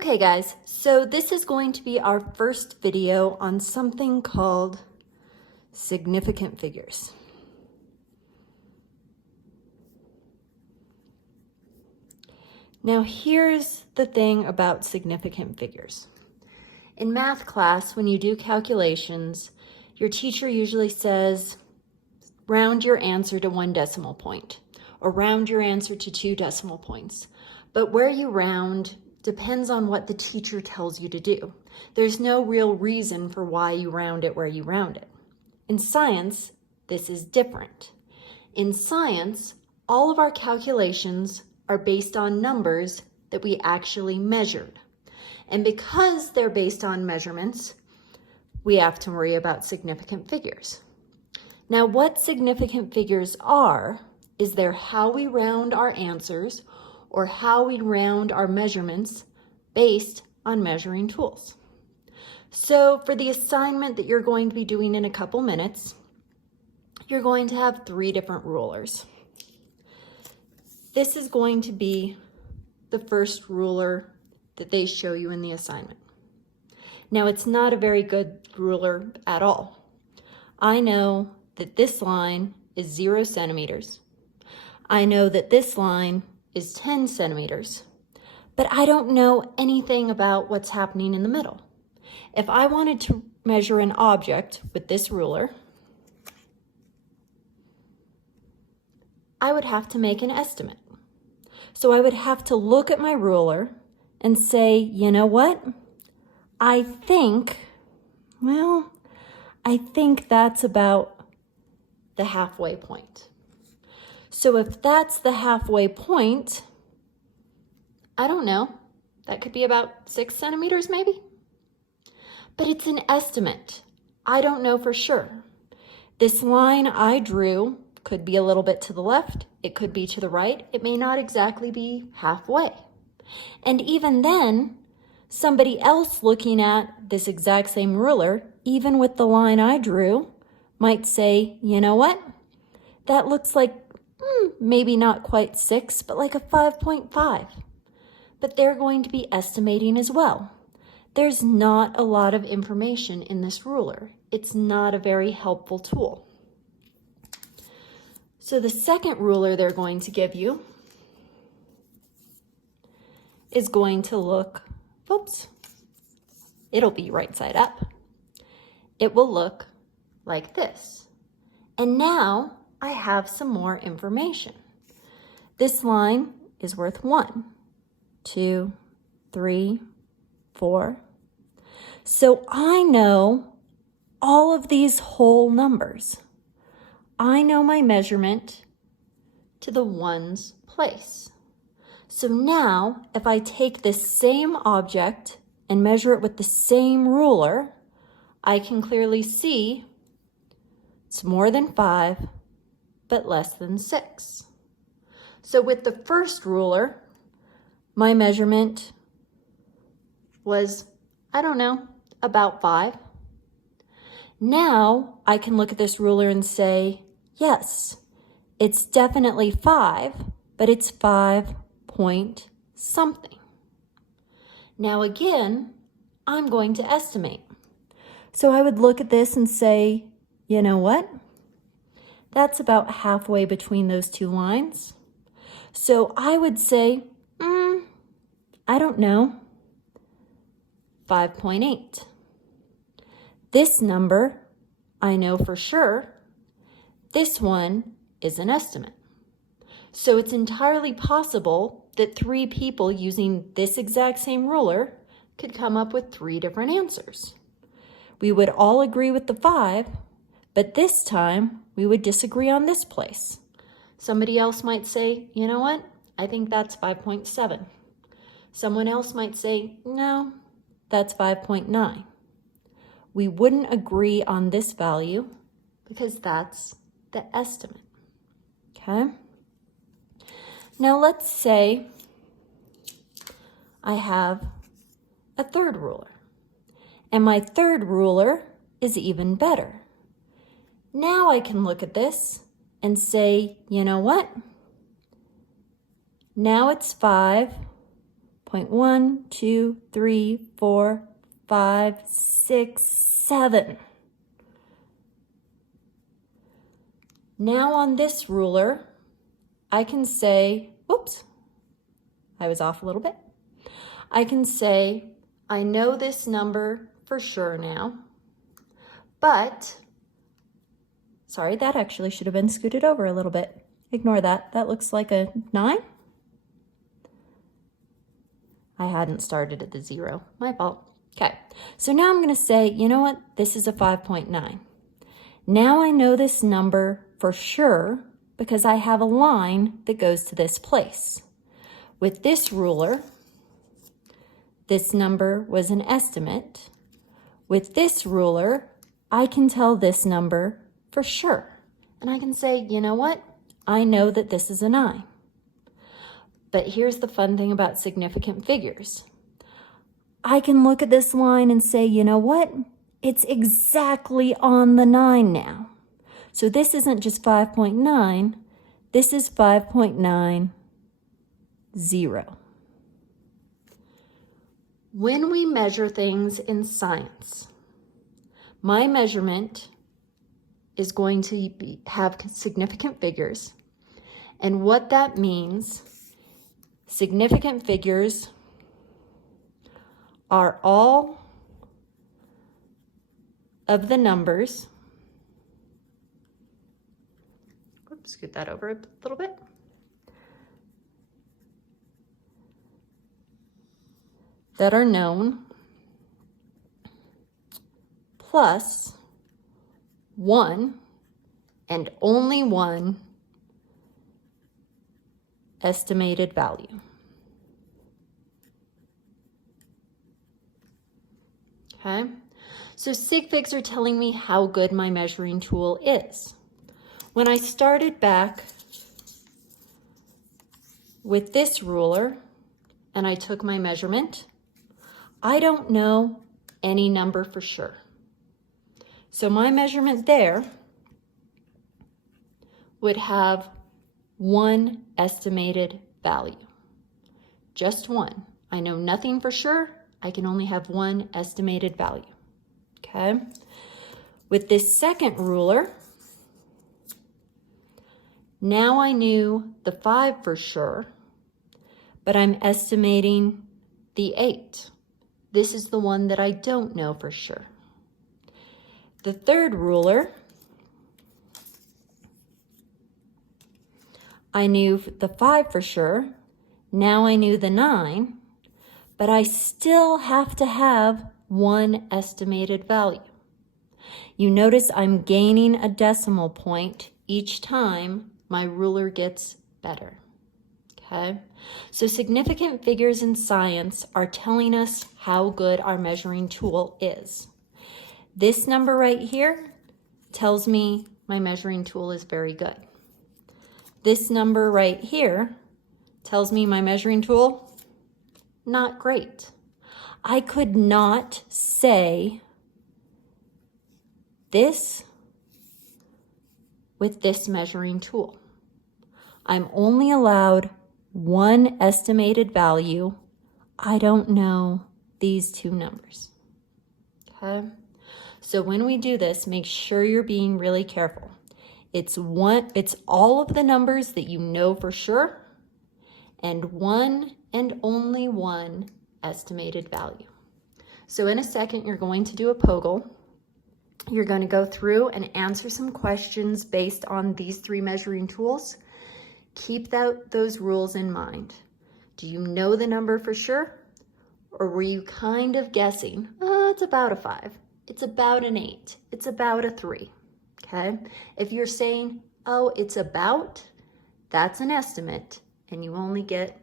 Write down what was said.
Okay guys, so this is going to be our first video on something called significant figures. Now here's the thing about significant figures. In math class, when you do calculations, your teacher usually says, round your answer to 1 decimal point, or round your answer to 2 decimal points. But where you round depends on what the teacher tells you to do. There's no real reason for why you round it where you round it. In science, this is different. In science, all of our calculations are based on numbers that we actually measured. And because they're based on measurements, we have to worry about significant figures. Now, what significant figures are, is they're how we round our answers or how we round our measurements based on measuring tools. So for the assignment that you're going to be doing in a couple minutes, you're going to have 3 different rulers. This is going to be the first ruler that they show you in the assignment. Now, it's not a very good ruler at all. I know that this line is 0 centimeters. I know that this line is 10 centimeters, but I don't know anything about what's happening in the middle. If I wanted to measure an object with this ruler, I would have to make an estimate. So I would have to look at my ruler and say, you know what? I think that's about the halfway point. So if that's the halfway point, I don't know, that could be about 6 centimeters maybe? But it's an estimate. I don't know for sure. This line I drew could be a little bit to the left, it could be to the right, it may not exactly be halfway. And even then, somebody else looking at this exact same ruler, even with the line I drew, might say, you know what? That looks like maybe not quite 6, but like a 5.5. But they're going to be estimating as well. There's not a lot of information in this ruler. It's not a very helpful tool. So the second ruler they're going to give you is going to look, it'll be right side up. It will look like this. And now I have some more information. This line is worth 1, 2, 3, 4. So I know all of these whole numbers. I know my measurement to the 1's place. So now if I take this same object and measure it with the same ruler, I can clearly see it's more than 5, but less than 6. So with the first ruler, my measurement was, I don't know, about 5. Now I can look at this ruler and say, yes, it's definitely 5, but it's 5 point something. Now again, I'm going to estimate. So I would look at this and say, you know what? That's about halfway between those 2 lines. So I would say, I don't know, 5.8. This number, I know for sure, this one is an estimate. So it's entirely possible that 3 people using this exact same ruler could come up with 3 different answers. We would all agree with the 5, but this time we would disagree on this place. Somebody else might say, you know what? I think that's 5.7. Someone else might say, no, that's 5.9. We wouldn't agree on this value because that's the estimate, okay? Now let's say I have a third ruler, and my third ruler is even better. Now I can look at this and say, you know what? Now it's 5 0.1, 2, 3, 4, 5, 6, 7. Now on this ruler, I can say, whoops, I was off a little bit. I can say, I know this number for sure now, but, sorry, that actually should have been scooted over a little bit. Ignore that. That looks like a 9. I hadn't started at the 0. My fault. Okay, so now I'm going to say, you know what? This is a 5.9. Now I know this number for sure because I have a line that goes to this place. With this ruler, this number was an estimate. With this ruler, I can tell this number for sure. And I can say, you know what? I know that this is a 9. But here's the fun thing about significant figures. I can look at this line and say, you know what? It's exactly on the 9 now. So this isn't just 5.9, this is 5.90. When we measure things in science, my measurement is going to have significant figures. And what that means, significant figures are all of the numbers. Oops, scoot that over a little bit. That are known plus 1 and only 1 estimated value. Okay, so Sigfigs are telling me how good my measuring tool is. When I started back with this ruler and I took my measurement, I don't know any number for sure. So my measurement there would have 1 estimated value. Just 1. I know nothing for sure. I can only have 1 estimated value. Okay? With this second ruler, now I knew the 5 for sure, but I'm estimating the 8. This is the one that I don't know for sure. The third ruler, I knew the 5 for sure. Now I knew the 9, but I still have to have 1 estimated value. You notice I'm gaining a decimal point each time my ruler gets better. Okay? So significant figures in science are telling us how good our measuring tool is. This number right here tells me my measuring tool is very good. This number right here tells me my measuring tool, not great. I could not say this with this measuring tool. I'm only allowed 1 estimated value. I don't know these 2 numbers. Okay? So when we do this, make sure you're being really careful. It's all of the numbers that you know for sure, and 1 and only 1 estimated value. So in a second, you're going to do a POGL. You're going to go through and answer some questions based on these 3 measuring tools. Keep those rules in mind. Do you know the number for sure? Or were you kind of guessing, oh, it's about a 5. It's about an 8. It's about a 3. Okay? If you're saying, oh, it's about, that's an estimate, and you only get